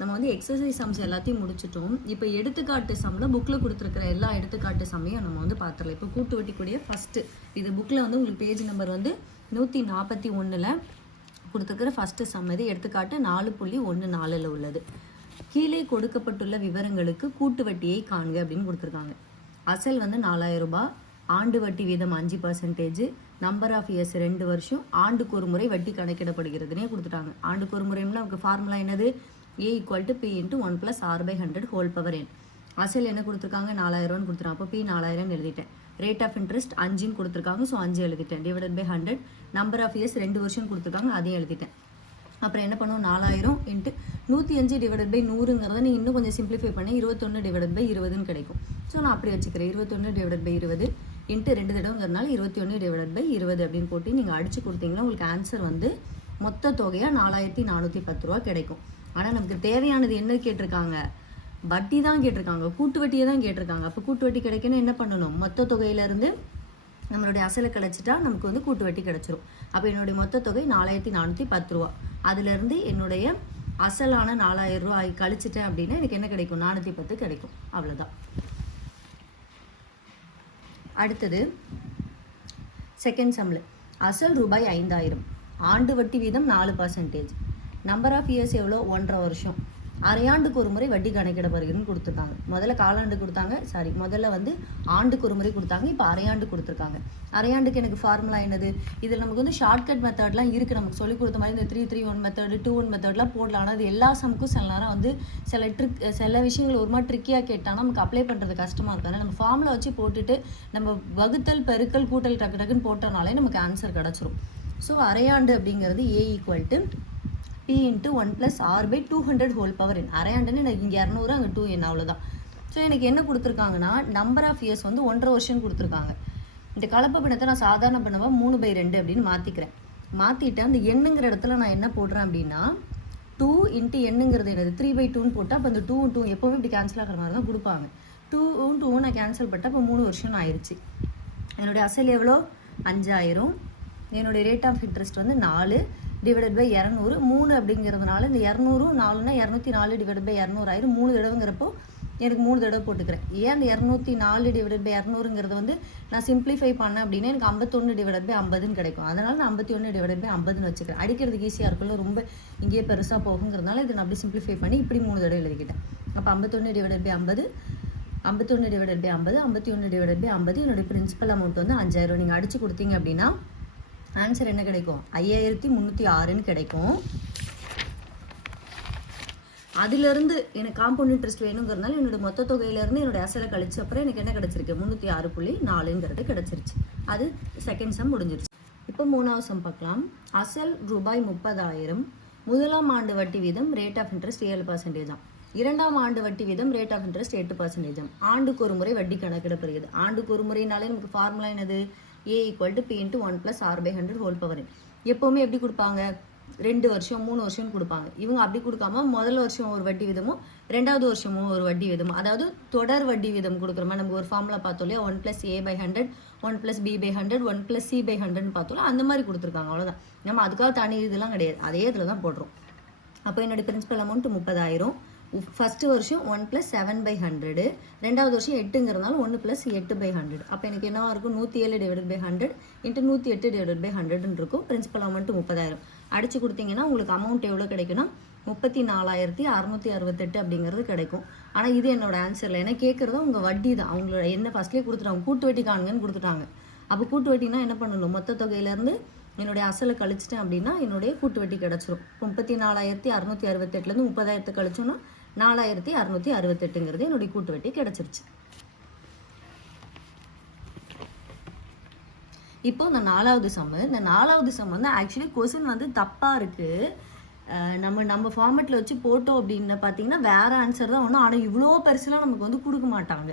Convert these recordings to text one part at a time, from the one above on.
நம்ம வந்து exercise sums எல்லாத்தையும் முடிச்சிட்டோம். இப்போ எடுத்துக்காட்டு சம்மில் புக்கில் கொடுத்துருக்கிற எல்லா எடுத்துக்காட்டு சம்மையும் நம்ம வந்து பார்த்துடலாம். இப்போ கூட்டு வட்டிக்கூடிய ஃபஸ்ட்டு இது புக்கில் வந்து உங்களுக்கு பேஜ் நம்பர் வந்து நூற்றி நாற்பத்தி ஒன்றில் கொடுத்துருக்கிற ஃபஸ்ட்டு சம் இது எடுத்துக்காட்டு நாலு புள்ளி ஒன்று நாலில் உள்ளது. கீழே கொடுக்கப்பட்டுள்ள விவரங்களுக்கு கூட்டு வட்டியை காண்க அப்படின்னு கொடுத்துருக்காங்க. அசல் வந்து நாலாயிரம் ரூபாய் ஆண்டு வட்டி வீதம் அஞ்சு பர்சன்டேஜ் நம்பர் ஆஃப் இயர்ஸ் ரெண்டு வருஷம் ஆண்டுக்கு ஒரு முறை வட்டி கணக்கிடப்படுகிறதுனே கொடுத்துட்டாங்க. ஆண்டுக்கு ஒரு முறைன்னா நமக்கு ஃபார்முலா என்னது? A equal to P into one plus R by hundred whole power N அசல் என்ன கொடுத்துருக்காங்க? நாலாயிரம்னு கொடுத்துருக்கோம் அப்போ பி நாலாயிரம்னு எழுதிட்டேன். ரேட் ஆஃப் இன்ட்ரெஸ்ட் அஞ்சுன்னு கொடுத்துருக்காங்க. ஸோ அஞ்சு எழுதிட்டேன். Divided by hundred number of years ரெண்டு வருஷம் கொடுத்துருக்காங்க. அதையும் எழுதிட்டேன். அப்புறம் என்ன பண்ணுவோம்? நாலாயிரம் இன்ட்டு நூற்றி அஞ்சு டிவைடட் பை நூறுங்கிறத நீ இன்னும் கொஞ்சம் சிம்பிளிஃபை பண்ணி இருபத்தொன்று டிவைடட் பை இருபதுன்னு கிடைக்கும். ஸோ நான் அப்படி வச்சுக்கிறேன். இருபத்தொன்று டிவைடட் பை இருபது இன்ட்டு ரெண்டு தடவைங்கிறனால இருபத்தி ஒன்று டிவைடட் பை இருபது அப்படின்னு போட்டு நீங்கள் அடிச்சு கொடுத்தீங்கன்னா உங்களுக்கு ஆன்சர் வந்து மொத்த தொகையாக நாலாயிரத்தி நானூற்றி பத்து ரூபா கிடைக்கும். ஆனால் நமக்கு தேவையானது என்ன கேட்டிருக்காங்க? வட்டி தான் கேட்டிருக்காங்க. கூட்டு வட்டியை தான் கேட்டிருக்காங்க. அப்போ கூட்டு வட்டி கிடைக்கணும் என்ன பண்ணணும்? மொத்த தொகையிலேருந்து நம்மளுடைய அசலை கிடச்சிட்டா நமக்கு வந்து கூட்டு வட்டி கிடச்சிரும். அப்போ என்னுடைய மொத்த தொகை நாலாயிரத்தி நானூற்றி பத்து ரூபா. அதுலேருந்து என்னுடைய அசலான நாலாயிரம் ரூபாய் கழிச்சிட்டேன் அப்படின்னா எனக்கு என்ன கிடைக்கும்? நானூற்றி பத்து கிடைக்கும். அவ்வளோதான் அடுத்தது செகண்ட் சம்மில் அசல் ரூபாய் ஐந்தாயிரம். ஆண்டு வட்டி வீதம் நாலு பர்சன்டேஜ் நம்பர் ஆஃப் இயர்ஸ் எவ்வளோ? ஒன்றரை வருஷம். அரையாண்டுக்கு ஒரு முறை வட்டி கணக்கிடப்படுகிறதுன்னு கொடுத்துருக்காங்க. முதல்ல காலாண்டு கொடுத்தாங்க. சாரி முதல்ல வந்து ஆண்டுக்கு ஒரு முறை கொடுத்தாங்க. இப்போ அரையாண்டு கொடுத்துருக்காங்க. அரையாண்டுக்கு எனக்கு ஃபார்முலா என்னது? இதில் நமக்கு வந்து ஷார்ட்கட் மெத்தட்லாம் இருக்குது நமக்கு சொல்லிக் கொடுத்த மாதிரி இந்த three three one method two one மெத்தட்லாம் போடலாம். ஆனால் அது எல்லா சமுக்கும் சில நேரம் வந்து சில ட்ரிக் சில விஷயங்கள் ஒரு மாதிரி ட்ரிக்கியாக கேட்டால் நமக்கு அப்ளை பண்ணுறது கஷ்டமாக இருக்கும் அதனால் நம்ம ஃபார்முலா வச்சு போட்டுட்டு நம்ம வகுத்தல் பெருக்கல் கூட்டல் டக்கு டக்குன்னு போட்டோம்னாலே நமக்கு ஆன்சர் கிடச்சிரும். ஸோ அரையாண்டு அப்படிங்கிறது A equal to P into one plus R by two hundred whole power N அரையாண்டுன்னு எனக்கு இங்கே இரநூறு அங்கே டூ என் அவ்வளோதான் ஸோ எனக்கு என்ன கொடுத்துருக்காங்கன்னா நம்பர் ஆஃப் இயர்ஸ் வந்து ஒன்றரை வருஷம் கொடுத்துருக்காங்க. இந்த கலப்பை பிணத்தை நான் சாதாரண பிணவை மூணு பை ரெண்டு அப்படின்னு மாற்றிக்கிறேன் மாற்றிட்டு அந்த எண்ணுங்கிற இடத்துல நான் என்ன போடுறேன் அப்படின்னா டூ இன்ட்டு எண்ணுங்கிறது என்னது? த்ரீ பை டூன்னு போட்டால் அப்போ அந்த டூ டூ எப்போவுமே இப்படி கேன்சல் ஆகிற மாதிரி தான் கொடுப்பாங்க டூ டூ நான் கேன்சல் பண்ணிட்டேன் அப்போ மூணு வருஷம் ஆயிடுச்சு என்னுடைய அசல் எவ்வளோ? அஞ்சாயிரம். என்னுடைய ரேட் ஆஃப் இன்ட்ரெஸ்ட் வந்து நாலு. டிவைடட் பை இரநூறு. மூணு அப்படிங்கிறதுனால இந்த இரநூறும் நாலுனா இரநூத்தி நாலு டிவைட் பை இரநூறு இரநூறாயிரம் மூணு தடவைங்கிறப்போ எனக்கு மூணு தடவை போட்டுக்கிறேன். ஏன் அந்த இரநூத்தி நாலு டிவைட் பை இரநூறுங்கிறத வந்து நான் சிம்பிளிஃபை பண்ணேன் அப்படின்னா எனக்கு ஐம்பத்தொன்று டிவைட் பை ஐம்பதுன்னு கிடைக்கும். அதனால் நான் ஐம்பத்தி ஒன்று டிவைட் பை ஐம்பதுன்னு வச்சுக்கிறேன். அடிக்கிறதுக்கு ஈஸியாக இருக்குல்ல ரொம்ப இங்கேயே பெருசாக போகுங்கிறதுனால இதை நான் அப்படி சிம்பிளிஃபை பண்ணி இப்படி மூணு தடவை எழுதிக்கிட்டேன். அப்போ ஐம்பத்தொன்று டிவைட் பை ஐம்பது ஐம்பத்தொன்று டிவைட் பை ஐம்பது ஐம்பத்தி ஒன்று டிவைட் பை ஐம்பது. என்னுடைய பிரின்சிபல் அமௌண்ட் வந்து அஞ்சாயிரம் நீங்கள் அடிச்சு கொடுத்தீங்க அப்படின்னா ஆன்சர் என்ன கிடைக்கும்? ஐயாயிரத்தி முந்நூற்றி ஆறுன்னு கிடைக்கும். அதிலிருந்து எனக்கு காம்பவுண்ட் இன்ட்ரெஸ்ட் வேணுங்கிறதுனால என்னோட மொத்த தொகையிலேருந்து என்னோட அசலை கழிச்ச அப்புறம் எனக்கு என்ன கிடச்சிருக்கு? முந்நூற்றி ஆறு புள்ளி நாலுங்கிறது கிடச்சிருச்சு. அது செகண்ட் சம் முடிஞ்சிருச்சு. இப்போ மூணாவது சம் பார்க்கலாம். அசல் ரூபாய் முப்பதாயிரம். முதலாம் ஆண்டு வட்டி வீதம் ரேட் ஆஃப் இன்ட்ரெஸ்ட் ஏழு பர்சன்டேஜ் தான். இரண்டாம் ஆண்டு வட்டி வீதம் ரேட் ஆஃப் இன்ட்ரெஸ்ட் எட்டு பர்சன்டேஜ் ஆண்டுக்கு ஒரு முறை வட்டி கணக்கிடப்படுகிறது. ஆண்டுக்கு ஒரு முறைனாலே நமக்கு ஃபார்முலா என்னது? A equal to P into one plus R by hundred whole power எப்போவுமே எப்படி கொடுப்பாங்க? ரெண்டு வருஷம் மூணு வருஷம்னு கொடுப்பாங்க. இவங்க அப்படி கொடுக்காம முதல் வருஷம் ஒரு வட்டி விதமும் ரெண்டாவது வருஷமும் ஒரு வட்டி விதமும். அதாவது தொடர் வட்டி விதம் கொடுக்குற மாதிரி நம்ம ஒரு ஃபார்முலா பார்த்தோம் இல்லையா? One plus A by hundred one plus B by hundred one plus C by ஹண்ட்ரட்னு பார்த்தோம்ல அந்த மாதிரி கொடுத்துருக்காங்க. அவ்வளோதான் நம்ம அதுக்காக தனி இதெல்லாம் கிடையாது. அதே இதில் தான் போடுறோம். அப்போ என்னோட பிரின்சிபல் அமௌண்ட் முப்பதாயிரம். ஃபஸ்ட்டு வருஷம் one plus seven by hundred ரெண்டாவது வருஷம் எட்டுங்கிறதுனால ஒன்று ப்ளஸ் எட்டு பை ஹண்ட்ரட் அப்போ எனக்கு என்னவாக இருக்கும்? நூற்றி ஏழு டிவைடட் பை ஹண்ட்ரட் இன்ட்டு நூற்றி எட்டு டிவைடட் பை ஹண்ட்ரட்னு இருக்கும். பிரின்சிபல் அமௌண்ட் முப்பதாயிரம். அடிச்சு கொடுத்தீங்கன்னா உங்களுக்கு அமௌண்ட் எவ்வளோ கிடைக்குன்னா முப்பத்தி நாலாயிரத்தி அறநூற்றி அறுபத்தெட்டு அப்படிங்கிறது கிடைக்கும். ஆனால் இது என்னோட ஆன்சரில் ஏன்னா கேட்குறது உங்கள் வட்டி தான். அவங்களோட என்ன ஃபஸ்ட்லேயே கொடுத்துட்டாங்க. கூட்டு வட்டி காணுங்கன்னு கொடுத்துட்டாங்க. அப்போ கூட்டு வட்டினா என்ன பண்ணணும்? மொத்த தொகையிலேருந்து என்னுடைய அசலை கழிச்சிட்டேன் அப்படின்னா என்னுடைய கூட்டு வட்டி கிடச்சிரும். முப்பத்தி நாலாயிரத்தி அறநூற்றி அறுபத்தெட்டுலேருந்து முப்பதாயிரத்து கழிச்சோன்னா நாலாயிரத்தி அறநூற்றி அறுபத்தெட்டுங்கிறது என்னுடைய கூட்டு வட்டி கிடச்சிருச்சு. இப்போ இந்த நாலாவது சம்மு இந்த நாலாவது சம் வந்து ஆக்சுவலி கொஸ்டின் வந்து தப்பாக இருக்குது நம்ம நம்ம ஃபார்மேட்டில் வச்சு போட்டோம் அப்படின்னு பார்த்தீங்கன்னா வேறு ஆன்சர் தான் ஒன்றும் ஆனால் இவ்வளோ பெருசுலாம் நமக்கு வந்து கொடுக்க மாட்டாங்க.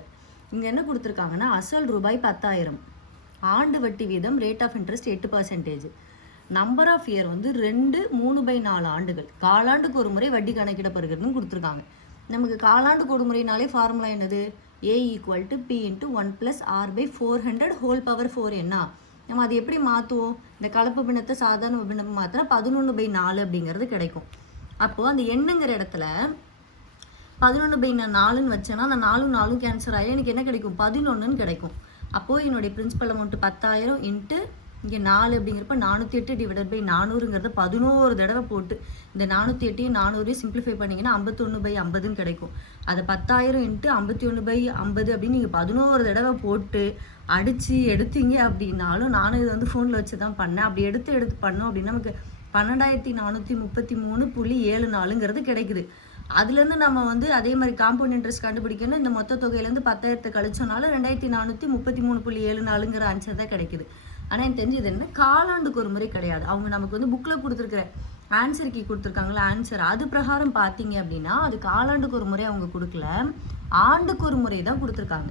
இங்கே என்ன கொடுத்துருக்காங்கன்னா அசல் ரூபாய் பத்தாயிரம். ஆண்டு வட்டி வீதம் ரேட் ஆஃப் இன்ட்ரெஸ்ட் எட்டு பர்சன்டேஜ் நம்பர் ஆஃப் இயர் வந்து ரெண்டு மூணு பை நாலு ஆண்டுகள். காலாண்டுக்கு ஒரு முறை வட்டி கணக்கிடப்படுகிறதுன்னு கொடுத்துருக்காங்க. நமக்கு காலாண்டுக்கு ஒரு முறைனாலே ஃபார்முலா என்னது? A equal to P into one plus R by four hundred whole power four என்ன? நம்ம அதை எப்படி மாற்றுவோம் இந்த கலப்பு பிணத்தை சாதாரண பிணம் மாற்றினா பதினொன்று பை நாலு அப்படிங்கிறது கிடைக்கும். அப்போது அந்த எண்ணுங்கிற இடத்துல பதினொன்று பை நான் நாலுன்னு வச்சேன்னா அந்த நாலும் நாலும் கேன்சல் ஆகி எனக்கு என்ன கிடைக்கும்? பதினொன்றுன்னு கிடைக்கும். அப்போது என்னுடைய பிரின்சிபல் அமௌண்ட்டு பத்தாயிரம் இன்ட்டு இங்கே நாலு அப்படிங்கிறப்ப நானூற்றி எட்டு டிவைடட் பை நானூறுங்கிறத பதினோரு தடவை போட்டு இந்த நானூற்றி எட்டையும் நானூறையும் சிம்பிளிஃபை பண்ணிங்கன்னா ஐம்பத்தொன்று பை ஐம்பதுன்னு கிடைக்கும். அதை பத்தாயிரம் இன்ட்டு ஐம்பத்தி ஒன்று பை ஐம்பது அப்படின்னு நீங்கள் பதினோரு தடவை போட்டு அடித்து எடுத்தீங்க அப்படின்னாலும் நானும் இது வந்து ஃபோனில் வச்சு தான் பண்ணேன். அப்படி எடுத்து எடுத்து பண்ணோம் அப்படின்னா நமக்கு பன்னெண்டாயிரத்தி நானூற்றி முப்பத்தி மூணு புள்ளி ஏழு நாலுங்கிறது கிடைக்குது. அதுலேருந்து நம்ம வந்து அதே மாதிரி காம்பவுண்ட் இன்ட்ரெஸ்ட் கண்டுபிடிக்கணும். இந்த மொத்த தொகையிலேருந்து பத்தாயிரத்தை கழிச்சோனாலும் ரெண்டாயிரத்தி நானூற்றி முப்பத்தி மூணு புள்ளி ஏழு நாலுங்கிற ஆன்சர் தான் கிடைக்குது. ஆனால் எனக்கு தெரிஞ்சது என்ன காலாண்டுக்கு ஒரு முறை கிடையாது. அவங்க நமக்கு வந்து புக்கில் கொடுத்துருக்குற ஆன்சர் கீ கொடுத்துருக்காங்களா ஆன்சர் அது பிரகாரம் பார்த்தீங்க அப்படின்னா அது காலாண்டுக்கு ஒரு முறை அவங்க கொடுக்கல. ஆண்டுக்கு ஒரு முறை தான் கொடுத்துருக்காங்க.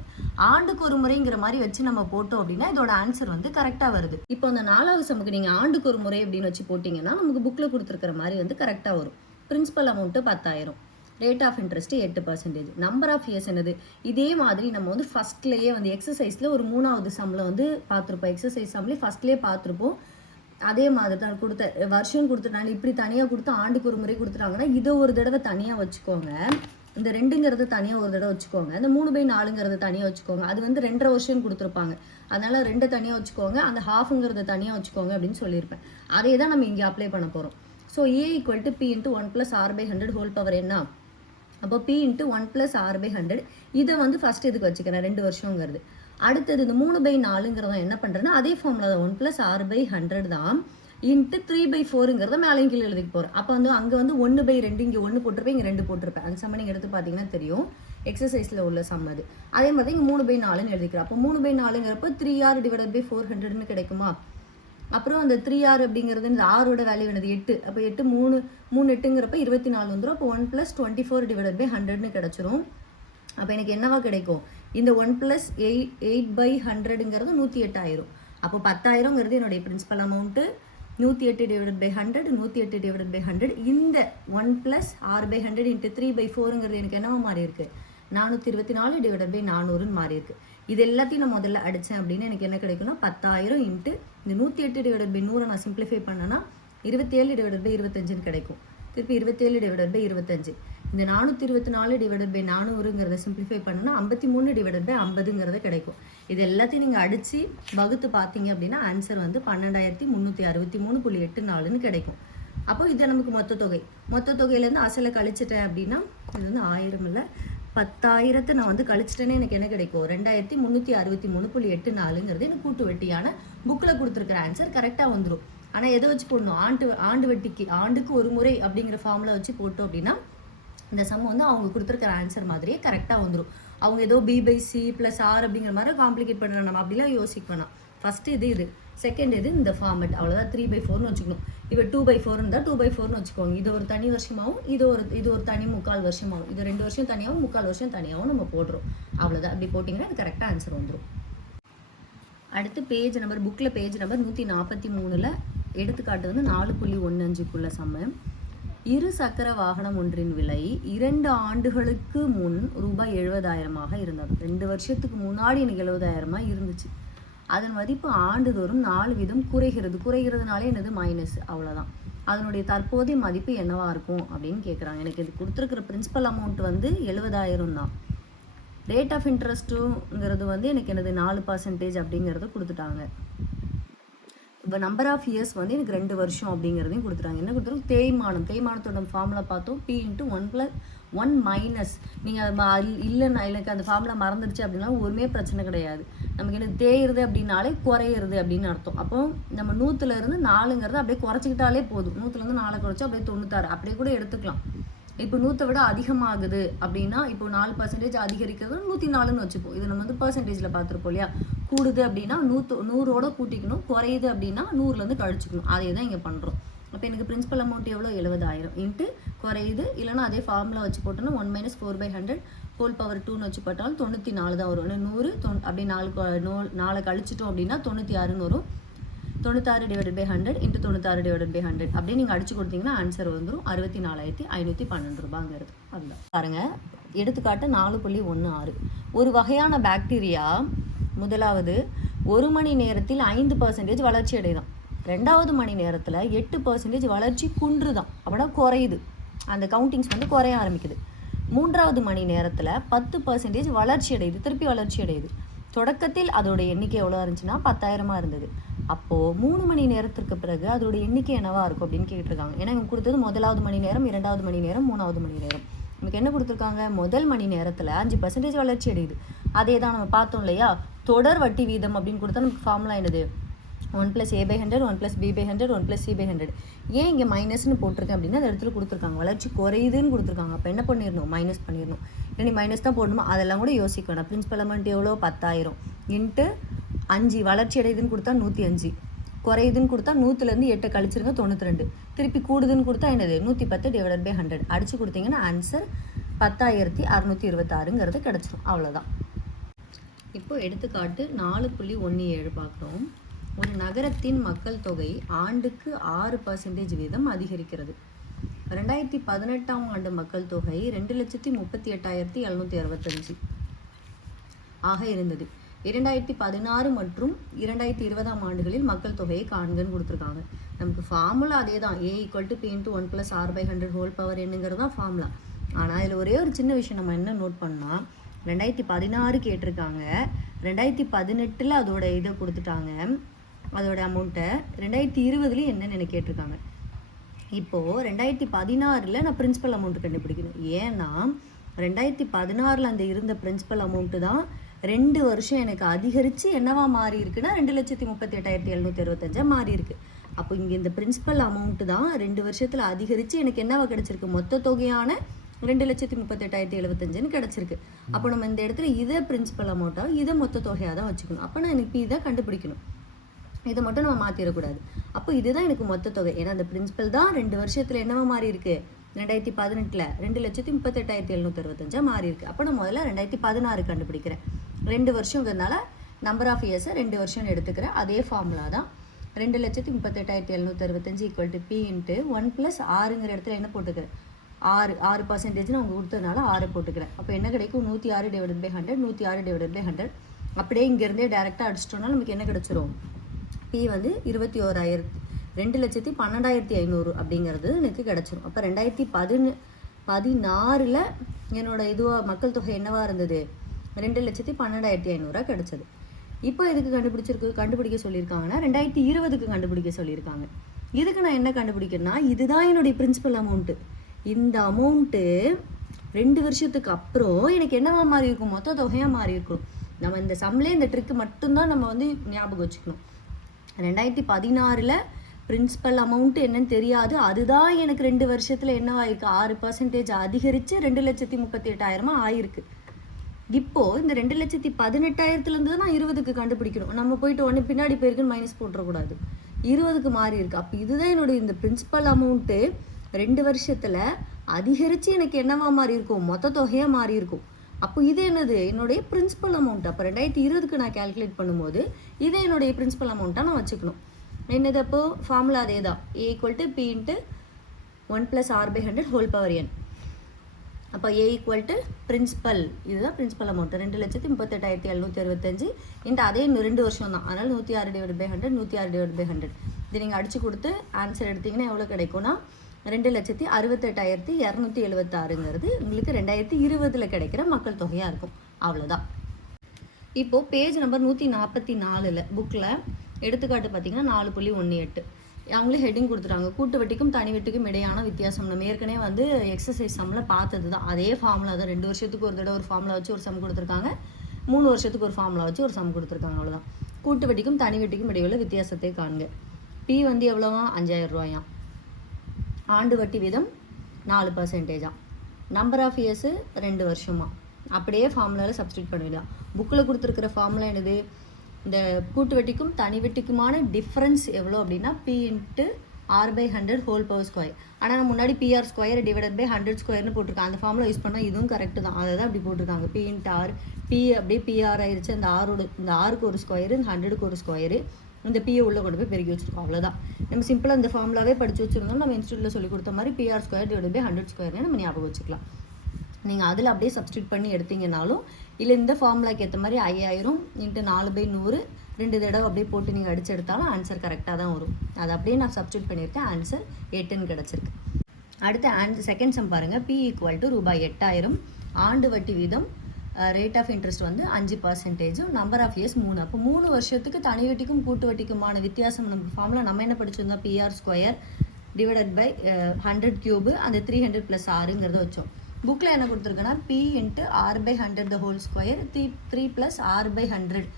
ஆண்டுக்கு ஒரு முறைங்கிற மாதிரி வச்சு நம்ம போட்டோம் அப்படின்னா இதோட ஆன்சர் வந்து கரெக்டாக வருது. இப்போ அந்த நாலாவது சமுக்கு நீங்கள் ஆண்டுக்கு ஒரு முறை அப்படின்னு வச்சு போட்டிங்கன்னா நமக்கு புக்கில் கொடுத்துருக்கிற மாதிரி வந்து கரெக்டாக வரும். பிரின்சிபல் அமௌண்ட்டு பத்தாயிரம். ரேட் ஆஃப் இன்ட்ரெஸ்ட் எட்டு பர்சன்டேஜ் நம்பர் ஆஃப் இயர்ஸ் என்னது? இதே மாதிரி நம்ம வந்து ஃபஸ்ட்லேயே வந்து எக்ஸசைஸில் ஒரு மூணாவது சம்மில் வந்து பார்த்துருப்போம். எக்ஸசைஸ் சம்லேயே ஃபஸ்ட்லேயே பார்த்துருப்போம். அதே மாதிரி தான் கொடுத்த வருஷம் கொடுத்துட்டாங்க இப்படி தனியாக கொடுத்து ஆண்டுக்கு ஒரு முறை கொடுத்துட்டாங்கன்னா இதை ஒரு தடவை தனியாக வச்சுக்கோங்க. இந்த ரெண்டுங்கிறது தனியாக ஒரு தடவை வச்சுக்கோங்க. இந்த மூணு பை நாலுங்கிறது தனியாக வச்சுக்கோங்க. அது வந்து ரெண்டரை வருஷம் கொடுத்துருப்பாங்க. அதனால் ரெண்டை தனியாக வச்சுக்கோங்க. அந்த ஹாஃபுங்கிறத தனியாக வச்சுக்கோங்க அப்படின்னு சொல்லியிருப்பேன். அதே தான் நம்ம இங்கே அப்ளை பண்ண போகிறோம் so A equal to P into one plus R by hundred whole power என்ன? அப்போ P into one plus R by hundred இதை வந்து ஃபஸ்ட் இதுக்கு வச்சுக்கிறேன்? ரெண்டு வருஷங்கிறது. அடுத்தது இந்த மூணு பை நாலுங்கிறத என்ன பண்ணுறேன்னா அதே ஃபார்மில் தான் one plus R by hundred தான் இன்ட்டு த்ரீ பை ஃபோருங்கிறத மேலேயும் கீழே எழுதிக்க போகிறேன் அப்போ வந்து அங்கே வந்து ஒன்று பை ரெண்டு இங்கே ஒன்று போட்டிருப்பேன் இங்கே ரெண்டு போட்டிருப்பேன். அந்த சம்ம நீங்கள் எடுத்து பார்த்தீங்கன்னா தெரியும். எக்ஸசைஸில் உள்ள சம் அது. அதே மாதிரி இங்கே மூணு பை நாலுன்னு எழுதிக்கிறேன். அப்போ மூணு பை நாலுங்கிறப்ப three R divided by four ஹண்ட்ரட்னு கிடைக்குமா? அப்புறம் அந்த த்ரீ ஆர் அப்படிங்கிறது இந்த ஆரோட வேல்யூ என்னது? எட்டு. அப்போ எட்டு மூணு மூணு எட்டுங்கிறப்ப இருபத்தி நாலு வந்துடும் அப்போ one plus twenty four divide by ஹண்ட்ரட்னு கிடச்சிரும். அப்போ எனக்கு என்னவா கிடைக்கும்? இந்த one plus eight eight by ஹண்ட்ரடுங்கிறது நூற்றி எட்டாயிரம். அப்போ பத்தாயிரங்கிறது என்னுடைய பிரின்சிபல் அமௌண்ட்டு நூற்றி எட்டு டிவைட் பை ஹண்ட்ரட் நூற்றி எட்டு டிவைட் பை ஹண்ட்ரட் இந்த one plus R by hundred into three by ஃபோருங்கிறது எனக்கு என்னவா மாறி இருக்குது நானூற்றி இருபத்தி நாலு டிவைட் பை நானூறுன்னு மாறி இருக்குது இது எல்லாத்தையும் நான் முதல்ல அடித்தேன் அப்படின்னு எனக்கு என்ன கிடைக்கும்னா பத்தாயிரம் இன்ட்டு இந்த நூற்றி எட்டு டிவைட் பை நூறை நான் சிம்பிளிஃபை பண்ணேன்னா இருபத்தேழு டிவைட் பை இருபத்தஞ்சுன்னு கிடைக்கும். திருப்பி இருபத்தேழு டிவைட் பை இருபத்தஞ்சு. இந்த நானூற்றி இருபத்தி நாலு டிவைட் பை நானூறுங்கிறத சிம்பிளிஃபை பண்ணனா ஐம்பத்தி மூணு டிவைட் பை ஐம்பதுங்கிறத கிடைக்கும். இது எல்லாத்தையும் நீங்கள் அடித்து வகுத்து பார்த்தீங்க அப்படின்னா ஆன்சர் வந்து பன்னெண்டாயிரத்தி முந்நூற்றி அறுபத்தி மூணு புள்ளி எட்டு நாலுன்னு கிடைக்கும். அப்போ இது நமக்கு மொத்த தொகை. மொத்த தொகையிலேருந்து அசலை கழிச்சிட்டேன் அப்படின்னா இது வந்து ஆயிரம் இல்லை. பத்தாயிரத்தை நான் வந்து கழிச்சிட்டேனே எனக்கு என்ன கிடைக்கும்? ரெண்டாயிரத்தி முந்நூற்றி அறுபத்தி மூணு புள்ளி எட்டு நாலுங்கிறது எனக்கு கூட்டு வெட்டியான புக்கில் கொடுத்துருக்குற ஆன்சர் கரெக்டாக வந்துடும் ஆனால் எதை வச்சு போடணும்? ஆண்டு ஆண்டு வெட்டிக்கு ஆண்டுக்கு ஒரு முறை அப்படிங்கிற ஃபார்மில் வச்சு போட்டோம் அப்படின்னா இந்த சம் வந்து அவங்க கொடுத்துருக்கிற ஆன்சர் மாதிரியே கரெக்டாக வந்துடும் அவங்க ஏதோ P by C plus R அப்படிங்கிற மாதிரி காம்ப்ளிகேட் பண்ணுறாங்க நம்ம அப்படிலாம் யோசிக்க வேணாம். ஃபஸ்ட்டு இது இது. செகண்ட் இது இந்த ஃபார்மெட் அவ்வளோதான் த்ரீ பை ஃபோர்னு வச்சுக்கணும். இப்போ டூ பை ஃபோர் இருந்தால் டூ பை ஃபோர்னு வச்சுக்கோங்க. இது ஒரு தனி வருஷமாகவும் இது ஒரு இது ஒரு தனி முக்கால் வருஷமாகவும் இது ரெண்டு வருஷம் தனியாகவும் முக்கால் வருஷம் தனியாகவும் நம்ம போடுறோம். அவ்வளோதான் அப்படி போட்டிங்கன்னா அது கரெக்டாக ஆன்சர் வந்துடும் அடுத்து பேஜ் நம்பர் புக்கில் பேஜ் நம்பர் நூற்றி நாற்பத்தி மூணில் எடுத்துக்காட்டு வந்து நாலு புள்ளி ஒன்று அஞ்சுக்குள்ள சமயம் இரு சக்கர வாகனம் ஒன்றின் விலை இரண்டு ஆண்டுகளுக்கு முன் ரூபாய் எழுபதாயிரமாக இருந்தது. ரெண்டு வருஷத்துக்கு முன்னாடி எனக்கு எழுபதாயிரமாக இருந்துச்சு. அதன் மதிப்பு ஆண்டுதோறும் நாலு வீதம் குறைகிறது. குறைகிறதுனாலே என்னது? மைனஸ் அவ்வளோதான் அதனுடைய தற்போதைய மதிப்பு என்னவா இருக்கும் அப்படின்னு கேட்குறாங்க எனக்கு இது கொடுத்துருக்குற பிரின்சிபல் அமௌண்ட் வந்து எழுபதாயிரம் தான். ரேட் ஆஃப் இன்ட்ரெஸ்ட்டுங்கிறது வந்து எனக்கு எனது நாலு பர்சன்டேஜ் அப்படிங்கிறத கொடுத்துட்டாங்க. நம்பர் ஆஃப் இயர்ஸ் வந்து எனக்கு ரெண்டு வருஷம் அப்படிங்கிறதையும் கொடுத்துட்டாங்க. என்ன கொடுத்துருவோம் தேய்மானம். தேய்மானத்தோட ஃபார்முலா பார்த்தோம். P into one plus one minus நீங்கள் இல்லைன்னா எனக்கு அந்த ஃபார்முலா மறந்துடுச்சு அப்படின்னா ஒருமே பிரச்சனை கிடையாது. நமக்கு என்ன தேயிறது அப்படின்னாலே குறையிறது அப்படின்னு அர்த்தம். அப்போ நம்ம நூற்றுல இருந்து நாலுங்கிறது அப்படியே குறைச்சிக்கிட்டாலே போதும். நூற்றுலேருந்து நாலு குறைச்சா அப்படியே தொண்ணூத்தாறு. அப்படியே கூட எடுத்துக்கலாம். இப்போ நூற்றை விட அதிகமாகுது அப்படின்னா இப்போ நாலு பர்சன்டேஜ் அதிகரிக்கிறது நூற்றி நாலுன்னு வச்சுப்போம். இது நம்ம வந்து பர்சன்டேஜில் பார்த்துருப்போம் இல்லையா? கூடுது அப்படின்னா நூற்று நூறோட கூட்டிக்கணும். குறையுது அப்படின்னா நூறுலேருந்து கழிச்சுக்கணும். அதே தான் இங்கே பண்ணுறோம் அப்போ எனக்கு பிரின்சிபல் அமௌண்ட் எவ்வளோ? எழுபதாயிரம். இன்ட்டு குறையுது. இல்லைனா அதே ஃபார்முலா வச்சு போட்டோன்னா one minus four by hundred whole power டூன்னு வச்சு போட்டாலும் தொண்ணூற்றி நாலு தான் வரும். நூறு தொண் அப்படி நாலு கொ- நூ- நாலை கழிச்சிட்டோம் அப்படின்னா தொண்ணூற்றி ஆறுன்னு வரும். தொண்ணூத்தாறு டிவைடட் பை ஹண்ட்ரட் இன்ட்டு தொண்ணூத்தாறு டிவைடட் பை ஹண்ட்ரட் அப்படியே நீங்கள் அடிச்சு கொடுத்தீங்கன்னா ஆன்சர் வந்துடும் அறுபத்தி நாலாயிரத்தி ஐநூற்றி பன்னெண்டு ரூபாங்கிறது. அதுதான். பாருங்க. எடுத்துக்காட்டு நாலு புள்ளி ஒன்று ஆறு. ஒரு வகையான பாக்டீரியா முதலாவது ஒரு மணி நேரத்தில் ஐந்து பர்சன்டேஜ் வளர்ச்சி அடைதான் ரெண்டாவது மணி நேரத்தில் எட்டு பர்சன்டேஜ் வளர்ச்சி குன்றுதான் அப்படின்னா குறையுது. அந்த கவுண்டிங்ஸ் வந்து குறைய ஆரம்பிக்குது. மூன்றாவது மணி நேரத்தில் பத்து பர்சன்டேஜ் வளர்ச்சி அடையுது. திருப்பி வளர்ச்சி அடையுது. தொடக்கத்தில் அதோட எண்ணிக்கை எவ்வளோ இருந்துச்சுன்னா பத்தாயிரமாக இருந்தது. அப்போது மூணு மணி நேரத்திற்கு பிறகு அதோட எண்ணிக்கை என்னவாக இருக்கும் அப்படின்னு கேட்டிருக்காங்க. ஏன்னா இவங்க கொடுத்தது முதலாவது மணி நேரம் இரண்டாவது மணி நேரம் மூணாவது மணி நேரம். நமக்கு என்ன கொடுத்துருக்காங்க? முதல் மணி நேரத்தில் அஞ்சு பர்சன்டேஜ் வளர்ச்சி அடையுது. அதே தான் நம்ம பார்த்தோம் இல்லையா? தொடர் வட்டி வீதம் அப்படின்னு கொடுத்தா நமக்கு ஃபார்முலா என்னது? One plus A by hundred one plus B by hundred one plus C by hundred ஏன் இங்கே மைனஸ்னு போட்டிருக்கேன் அப்படின்னா அந்த இடத்துல கொடுத்துருக்காங்க. வளர்ச்சி குறையுதுன்னு கொடுத்துருக்காங்க. அப்போ என்ன பண்ணிடணும்? மைனஸ் பண்ணிடணும். இல்லை நீ மைனஸ் தான் போடணுமா? அதெல்லாம் கூட யோசிக்கணும் வேணாம். அமௌண்ட் எவ்வளோ? பத்தாயிரம். இன்ட்டு அஞ்சு வளர்ச்சி அடையுதுன்னு கொடுத்தா நூற்றி அஞ்சு. குறையுதுன்னு கொடுத்தா நூற்றுலேருந்து எட்டு கழிச்சிருங்க தொண்ணூற்றி ரெண்டு. திருப்பி கூடுதுன்னு கொடுத்தா என்னது? நூற்றி பத்து டிவைடட் பை ஹண்ட்ரட் அடிச்சு கொடுத்தீங்கன்னா ஆன்சர் பத்தாயிரத்தி அறநூற்றி இருபத்தாறுங்கிறது கிடச்சிரும். அவ்வளோதான் இப்போ எடுத்துக்காட்டு நாலு புள்ளி ஒன்று ஏழு பார்க்குறோம். ஒரு நகரத்தின் மக்கள் தொகை ஆண்டுக்கு ஆறு பர்சன்டேஜ் வீதம் அதிகரிக்கிறது. ரெண்டாயிரத்தி பதினெட்டாம் ஆண்டு மக்கள் தொகை ரெண்டு லட்சத்தி முப்பத்தி எட்டாயிரத்தி எழுநூற்றி அறுபத்தஞ்சு. ஆக இருந்தது. இரண்டாயிரத்தி பதினாறு மற்றும் இரண்டாயிரத்தி இருபதாம் ஆண்டுகளில் மக்கள் தொகையை காண்கன்னு கொடுத்துருக்காங்க. நமக்கு ஃபார்முலா அதே தான் A equal to P into one plus R by hundred whole power என்னங்கிறது தான் ஃபார்முலா ஆனால் இதில் ஒரே ஒரு சின்ன விஷயம் நம்ம என்ன நோட் பண்ணால் ரெண்டாயிரத்தி பதினாறு கேட்டிருக்காங்க. ரெண்டாயிரத்தி பதினெட்டில் அதோட இதை கொடுத்துட்டாங்க. அதோட அமௌண்ட்டை ரெண்டாயிரத்தி இருபதுலேயும் என்னன்னு எனக்கு கேட்டிருக்காங்க. இப்போது ரெண்டாயிரத்தி பதினாறில் நான் பிரின்ஸிபல் அமௌண்ட் கண்டுபிடிக்கணும். ஏன்னா ரெண்டாயிரத்தி பதினாறில் அந்த இருந்த பிரின்ஸிபல் அமௌண்ட்டு தான் ரெண்டு வருஷம் எனக்கு அதிகரித்து என்னவா மாறி இருக்குன்னா ரெண்டு லட்சத்தி முப்பத்தி எட்டாயிரத்தி எழுநூற்றி அறுபத்தஞ்சா மாறி இருக்கு. அப்போ இங்கே இந்த பிரின்சிபல் அமௌண்ட்டு தான் ரெண்டு வருஷத்தில் அதிகரித்து எனக்கு என்னவா கிடச்சிருக்கு? மொத்த தொகையான ரெண்டு லட்சத்தி முப்பத்தெட்டாயிரத்தி எழுபத்தஞ்சுன்னு கிடச்சிருக்கு. அப்போ நம்ம இந்த இடத்துல இதை பிரின்சிபல் அமௌண்ட்டாக இதை மொத்த தொகையாக தான் வச்சுக்கணும். அப்போ நான் எனக்கு இதை கண்டுபிடிக்கணும். இதை மட்டும் நம்ம மாற்றிடக்கூடாது அப்போ இதுதான் எனக்கு மொத்த தொகை. ஏன்னா அந்த பிரின்சிபல் தான் ரெண்டு வருஷத்தில் என்னவா மாறி இருக்கு? ரெண்டாயிரத்தி பதினெட்டில் ரெண்டு லட்சத்தி முப்பத்தெட்டாயிரத்தி எழுநூற்றி அறுபத்தஞ்சா மாறி இருக்கு. அப்போ நான் முதல்ல ரெண்டாயிரத்தி பதினாறு கண்டுபிடிக்கிறேன். ரெண்டு வருஷங்கிறதுனால நம்பர் ஆஃப் இயர்ஸை ரெண்டு வருஷம்னு எடுத்துக்கிறேன். அதே ஃபார்முலா தான். ரெண்டு லட்சத்தி முப்பத்தெட்டாயிரத்தி எழுநூற்றி அறுபத்தஞ்சு equal to P into one plus ஆறுங்கிற இடத்துல என்ன போட்டுக்கிறேன்? ஆறு ஆறு பர்சன்டேஜ்னு அவங்க கொடுத்ததுனால ஆறு போட்டுக்கிறேன். அப்போ என்ன கிடைக்கும்? நூற்றி ஆறு டிவைட் பை ஹண்ட்ரட் நூற்றி ஆறு டிவைட் பை ஹண்ட்ரட் அப்படியே இங்கேருந்தே டேரெக்டாக அடிச்சிட்டோம்னா நமக்கு என்ன கிடச்சிரும்? பி வந்து இருபத்தி ஓராயிரத்தி ரெண்டு லட்சத்தி பன்னெண்டாயிரத்தி ஐநூறு அப்படிங்கிறது எனக்கு கிடச்சிரும். அப்போ ரெண்டாயிரத்தி பதினு பதினாறில் என்னோடய இதுவாக மக்கள் தொகை என்னவாக இருந்தது? ரெண்டு லட்சத்தி பன்னெண்டாயிரத்தி ஐநூறுரூவா கிடச்சது. இப்போ இதுக்கு கண்டுபிடிச்சிருக்கு கண்டுபிடிக்க சொல்லியிருக்காங்கன்னா ரெண்டாயிரத்தி இருபதுக்கு கண்டுபிடிக்க சொல்லியிருக்காங்க. இதுக்கு நான் என்ன கண்டுபிடிக்கிறேன்னா இதுதான் என்னுடைய பிரின்சிபல் அமௌண்ட்டு இந்த அமௌண்ட்டு ரெண்டு வருஷத்துக்கு அப்புறம் எனக்கு என்னவா மாறி இருக்கும்? மொத்த தொகையாக மாறி இருக்கும். நம்ம இந்த சம்லே இந்த ட்ரிக்கு மட்டும்தான் நம்ம வந்து ஞாபகம் வச்சுக்கணும். ரெண்டாயிரத்தி பதினாறில் பிரின்சிபல் அமௌண்ட் என்னன்னு தெரியாது. அதுதான் எனக்கு ரெண்டு வருஷத்தில் என்னவாயிருக்கு ஆறு பர்சன்டேஜ் அதிகரித்து ரெண்டு லட்சத்தி முப்பத்தி எட்டாயிரமா ஆயிருக்கு. இப்போது இந்த ரெண்டு லட்சத்தி பதினெட்டாயிரத்துலேருந்து தான் நான் இருபதுக்கு கண்டுபிடிக்கணும். நம்ம போயிட்டு ஒன்று பின்னாடி போயிருக்குன்னு மைனஸ் போட்டுறக்கூடாது. இருபதுக்கு மாறி இருக்கு. அப்போ இதுதான் என்னுடைய இந்த பிரின்சிபல் அமௌண்ட்டு ரெண்டு வருஷத்தில் அதிகரித்து எனக்கு என்னவா மாறி இருக்கும்? மொத்த தொகையாக மாறி இருக்கும். அப்போ இது என்னது? என்னுடைய பிரின்சிபல் அமௌண்ட் அப்போ ரெண்டாயிரத்தி இருபதுக்கு நான் கால்குலேட் பண்ணும்போது இதை என்னுடைய பிரின்சிபல் அமௌண்ட்டாக நான் வச்சுக்கணும். என்னது அப்போது ஃபார்முலா அதே தான் A equal to P into one plus R by hundred whole power N அப்போ ஏ ஈக்குவல் டு பிரின்சிபல் இதுதான் பிரின்சிபல் அமௌண்ட் ரெண்டு லட்சத்தி முப்பத்தெட்டாயிரத்தி எழுநூற்றி அறுபத்தஞ்சு இந்த அதே இன்னும் ரெண்டு வருஷம் தான் அதனால் நூற்றி ஆறு டிவைட் பை ஹண்ட்ரட் நூற்றி ஆறு டிவைட் பை ஹண்ட்ரட் இது நீங்கள் அடிச்சு கொடுத்து ஆன்சர் எடுத்தீங்கன்னா எவ்வளோ கிடைக்கும்னா ரெண்டு லட்சத்தி அறுபத்தெட்டாயிரத்தி இரநூத்தி எழுபத்தாறுங்கிறது உங்களுக்கு ரெண்டாயிரத்தி இருபதில் கிடைக்கிற மக்கள் தொகையாக இருக்கும். அவ்வளோதான் இப்போது பேஜ் நம்பர் நூற்றி நாற்பத்தி நாலில் புக்கில் எடுத்துக்காட்டு பார்த்தீங்கன்னா நாலு புள்ளி ஒன்று எட்டு. அவங்களே ஹெட்டிங் கொடுத்துட்டாங்க. கூட்டு வட்டிக்கும் தனி வட்டிக்கும் இடையான வித்தியாசம். நம்ம ஏற்கனவே வந்து எக்ஸசைஸ் சம்மில் பார்த்தது தான் அதே ஃபார்முலா தான். ரெண்டு வருஷத்துக்கு ஒரு தடவை ஒரு ஃபார்முலா வச்சு ஒரு சம் கொடுத்துருக்காங்க. மூணு வருஷத்துக்கு ஒரு ஃபார்முலா வச்சு ஒரு சம் கொடுத்துருக்காங்க. அவ்வளோதான் கூட்டு வட்டிக்கும் தனி வெட்டிக்கும் இடையுள்ள வித்தியாசத்தை காண்க. பி வந்து எவ்வளோவா? அஞ்சாயிரம் ரூபாயாம் ஆண்டு வட்டி வீதம் நாலு பர்சன்டேஜா நம்பர் ஆஃப் இயர்ஸு ரெண்டு வருஷமா? அப்படியே ஃபார்முலாவில் சப்ஸ்டியூட் பண்ணிடலாம். புக்கில் கொடுத்துருக்கிற ஃபார்முலா என்னது? இந்த கூட்டு வெட்டிக்கும் தனி வெட்டிக்குமான டிஃப்ரென்ஸ் எவ்வளோ அப்படின்னா P into R by hundred whole power square ஆனால் நம்ம முன்னாடி PR square divided by hundred ஸ்கொயர்னு போட்டிருக்காங்க அந்த ஃபார்மில் யூஸ் பண்ணால் இதுவும் கரெக்டு தான். அதை தான் அப்படி போட்டிருக்காங்க. பி இன்ட் ஆர் பி அப்படியே பிஆர் ஆயிடுச்சு அந்த ஆரோட இந்த ஆருக்கு ஒரு ஸ்கொயரு இந்த ஹண்ட்ரடுக்கு ஒரு ஸ்கொயரு இந்த பிஏ உள்ளே கொண்டு போய் பெருக்கி வச்சிருக்கோம். அவ்வளோதான் நம்ம சிம்பிளாக இந்த ஃபார்முலாவே படிச்சு வச்சிருந்தோம் நம்ம இன்ஸ்டியூட்டில் சொல்லி கொடுத்த மாதிரி PR square divide by hundred ஸ்கொயர்னு நம்ம ஞாபகம் வச்சுக்கலாம். நீங்கள் அதில் அப்படியே சப்ஸ்டியூட் பண்ணி எடுத்தீங்கனாலும் இல்லை இந்த ஃபார்முலாக்கு ஏற்ற மாதிரி ஐயாயிரம் இன்ட்டு நாலு பை நூறு. ரெண்டு தடவை அப்படியே போட்டு நீங்கள் அடிச்சு எடுத்தாலும் ஆன்சர் கரெக்டாக தான் வரும். அதை அப்படியே நான் சப்ஸ்டியூட் பண்ணியிருக்கேன். ஆன்சர் எட்டுன்னு கிடச்சிருக்கு. அடுத்த ஆன்சர் செகண்ட் சம் பாருங்கள் பி ஈக்குவல் டு ரூபாய் எட்டாயிரம் ஆண்டு வட்டி வீதம் ரேட் ஆஃப் இன்ட்ரெஸ்ட் வந்து அஞ்சு பர்சன்டேஜும் நம்பர் ஆஃப் இயர்ஸ் மூணு. அப்போ மூணு வருஷத்துக்கு தனி வட்டிக்கும் கூட்டு வட்டிக்குமான வித்தியாசம் நம்ம ஃபார்மில் நம்ம என்ன படிச்சிருந்தோம்? PR square divided by hundred cube அந்த த்ரீ ஹண்ட்ரட் ப்ளஸ் ஆறுங்கிறத வச்சோம். புக்கில் என்ன கொடுத்துருக்குன்னா P into R by hundred the whole square three three plus R by hundred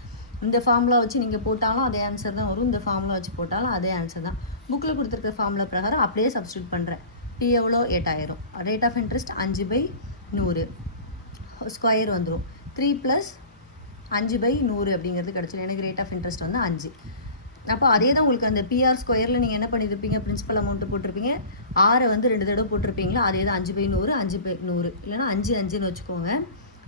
இந்த ஃபார்முலா வச்சு நீங்கள் போட்டாலும் அதே ஆன்சர் தான் வரும். இந்த ஃபார்முலா வச்சு போட்டாலும் அதே ஆன்சர் தான். புக்கில் கொடுத்துருக்க ஃபார்முலா பிரகாரம் அப்படியே சப்ஸ்டியூட் பண்ணுறேன் பி எவ்வளோ? எட்டாயிரம் ரேட் ஆஃப் இன்ட்ரெஸ்ட் அஞ்சு பை நூறு. ஸ்கொயர் வந்துடும் த்ரீ ப்ளஸ் அஞ்சு பை நூறு அப்படிங்கிறது கிடச்சிடும் எனக்கு ரேட் ஆஃப் இன்ட்ரெஸ்ட் வந்து அஞ்சு. அப்போ அதே தான் உங்களுக்கு அந்த பிஆர் ஸ்கொயரில் நீங்கள் என்ன பண்ணியிருப்பீங்க பிரின்சிபல் அமௌண்ட்டு போட்டிருப்பீங்க. ஆறை வந்து ரெண்டு தடவை போட்டிருப்பீங்களா? அதே தான் அஞ்சு பை நூறு அஞ்சு பை நூறு. இல்லைனா அஞ்சு அஞ்சுன்னு வச்சுக்கோங்க.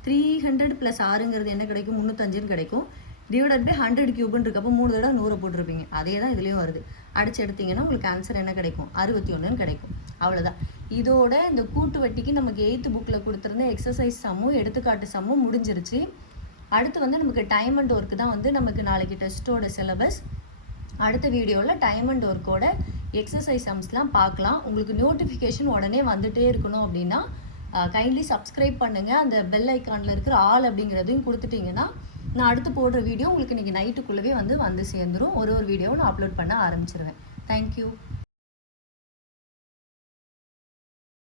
த்ரீ ஹண்ட்ரட் ப்ளஸ் ஆறுங்கிறது என்ன கிடைக்கும்? முந்நூற்றஞ்சுன்னு கிடைக்கும். டிவைடட் பை ஹண்ட்ரட் கியூப்னு இருக்கப்போ மூணு தடவை நூறு போட்டிருப்பீங்க. அதே தான் இதுலேயும் வருது. அடிச்சு எடுத்தீங்கன்னா உங்களுக்கு ஆன்சர் என்ன கிடைக்கும்? அறுபத்தி ஒன்றுன்னு கிடைக்கும். அவ்வளோதான் இதோட இந்த கூட்டு வட்டிக்கு நமக்கு எயித்து புக்கில் கொடுத்துருந்த எக்ஸசைஸ் சம்மும் எடுத்துக்காட்டு சம்மும் முடிஞ்சிருச்சு. அடுத்து வந்து நமக்கு டைம் அண்ட் ஒர்க்கு தான் வந்து நமக்கு நாளைக்கு டெஸ்ட்டோட சிலபஸ் அடுத்த வீடியோவில் டைம் அண்ட் ஒர்க்கோட எக்ஸசைஸ் சம்ஸ்லாம் பார்க்கலாம். உங்களுக்கு நோட்டிஃபிகேஷன் உடனே வந்துகிட்டே இருக்கணும் அப்படின்னா கைண்ட்லி சப்ஸ்கிரைப் பண்ணுங்கள் அந்த பெல் ஐக்கானில் இருக்கிற ஆல் அப்படிங்கிறதையும் கொடுத்துட்டிங்கன்னா நான் அடுத்து போடுற வீடியோ உங்களுக்கு இன்றைக்கி நைட்டுக்குள்ளவே வந்து வந்து சேர்ந்துரும். ஒரு ஒரு வீடியோவும் நான் அப்லோட் பண்ண ஆரம்பிச்சிருவேன். தேங்க்யூ